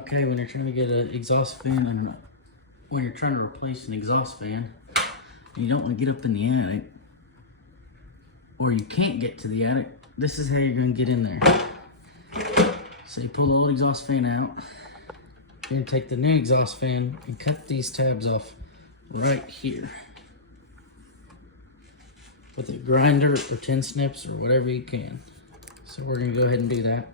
Okay, when you're trying to get an exhaust fan and when you're trying to replace an exhaust fan, and you don't want to get up in the attic, or you can't get to the attic, this is how you're going to get in there. So you pull the old exhaust fan out. You're going to take the new exhaust fan and cut these tabs off right here with a grinder or tin snips or whatever you can. So we're going to go ahead and do that.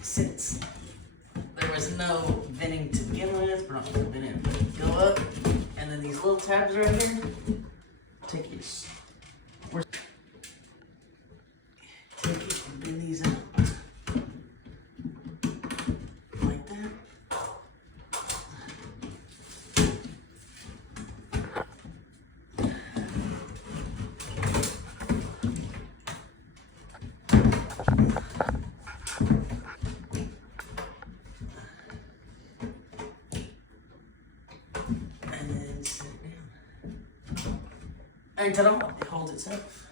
Since there was no venting to begin with, we're not going to vent it. Go up, and then these little tabs right here, take your, take it and bend these out. Like that. And then sit it down. And ta-da, it holds itself.